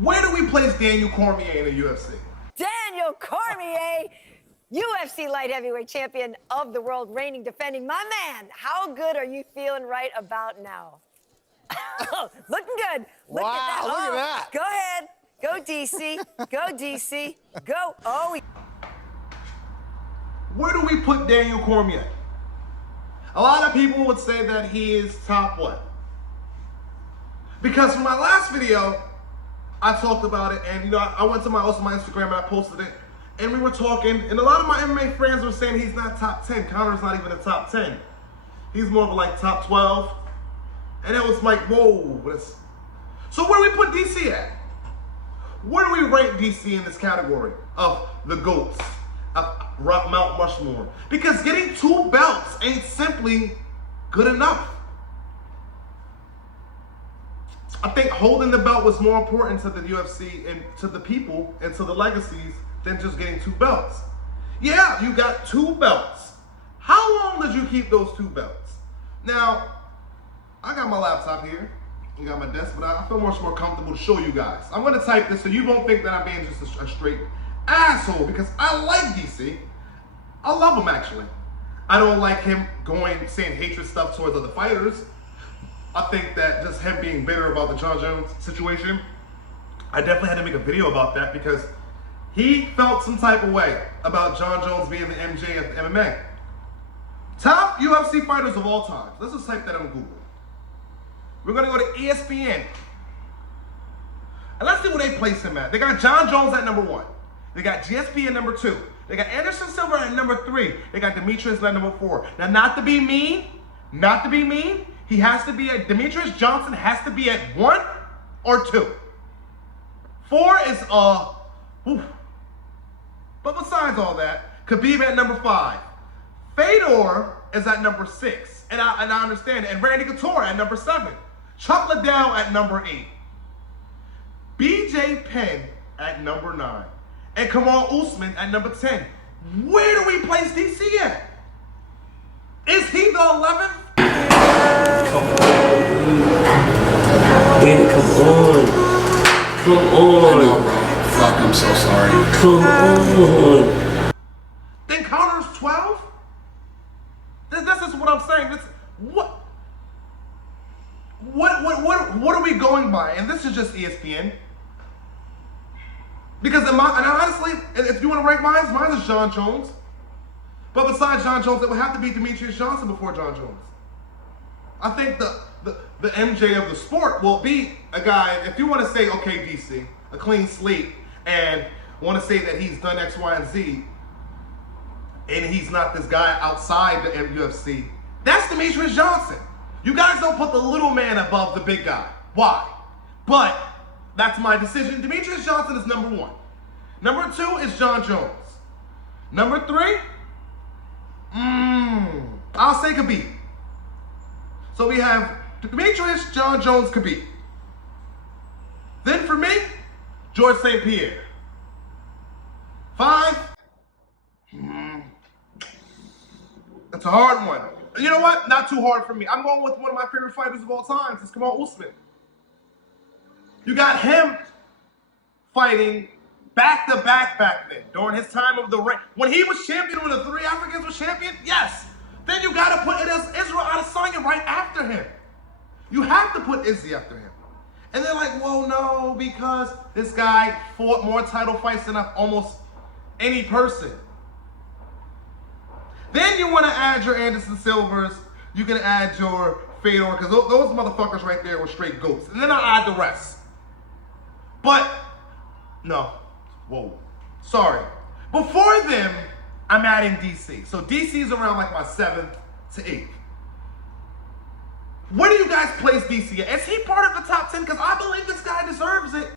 Where do we place Daniel Cormier in the UFC? Daniel Cormier, UFC light heavyweight champion of the world, reigning, defending. My man, how good are you feeling right about now? Looking good. Look Wow, at that. look at that. Go ahead. Go, DC. Go, DC. Go. Oh. Where do we put Daniel Cormier? A lot of people would say that he is top what? Because from my last video, I talked about it, and I went to my Instagram and I posted it, and we were talking, and a lot of my MMA friends were saying he's not top 10. Connor's not even a top 10. He's more of like top 12. And it was like, whoa. So where do we put DC at? Where do we rank DC in this category of the GOATs, of Mount Rushmore? Because getting 2 belts ain't simply good enough. I think holding the belt was more important to the UFC and to the people and to the legacies than just getting 2 belts. Yeah, you got 2 belts. How long did you keep those 2 belts? Now, I got my laptop here. I got my desk, but I feel much more comfortable to show you guys. I'm gonna type this so you won't think that I'm being just a straight asshole, because I like DC. I love him, actually. I don't like him saying hatred stuff towards other fighters. I think that just him being bitter about the Jon Jones situation, I definitely had to make a video about that because he felt some type of way about Jon Jones being the MJ of MMA. Top UFC fighters of all time. Let's just type that on Google. We're gonna go to ESPN. And let's see where they place him at. They got Jon Jones at number 1. They got GSP at number 2. They got Anderson Silva at number 3. They got Demetrius at number 4. Now, not to be mean, he has to be Demetrius Johnson has to be at 1 or 2. 4 is oof. But besides all that, Khabib at number 5. Fedor is at number 6. And I understand it. And Randy Couture at number 7. Chuck Liddell at number 8. BJ Penn at number 9. And Kamal Usman at number 10. Where do we place DC at? Is he the 11th? Come on. Come on. I know, bro. Fuck, I'm so sorry. Come on. Then Connor's 12? This is what I'm saying. What are we going by? And this is just ESPN. Because honestly, if you want to rank mine is Jon Jones. But besides Jon Jones, it would have to be Demetrius Johnson before Jon Jones. I think the MJ of the sport will be a guy, if you want to say, okay, DC, a clean slate, and want to say that he's done X, Y, and Z, and he's not this guy outside the UFC, that's Demetrius Johnson. You guys don't put the little man above the big guy. Why? But that's my decision. Demetrius Johnson is number 1. Number 2 is Jon Jones. Number 3, I'll say Khabib. So we have Demetrius, Jon Jones, Khabib. Then for me, George St. Pierre. 5, that's a hard one. You know what? Not too hard for me. I'm going with one of my favorite fighters of all time. It's Kamal Usman. You got him fighting back-to-back back then, during his time of the reign. When he was champion, when the 3 Africans were champion, yes. Then you got to put Israel Adesanya right after him. You have to put Izzy after him. And they're like, whoa, no, because this guy fought more title fights than almost any person. Then you want to add your Anderson Silvers. You can add your Fedor, because those motherfuckers right there were straight GOATs. And then I'll add the rest. But, no. Whoa. Sorry. Before them, I'm adding DC. So DC is around like my 7th to 8th. Where do you guys place DC at? Is he part of the top 10? Because I believe this guy deserves it.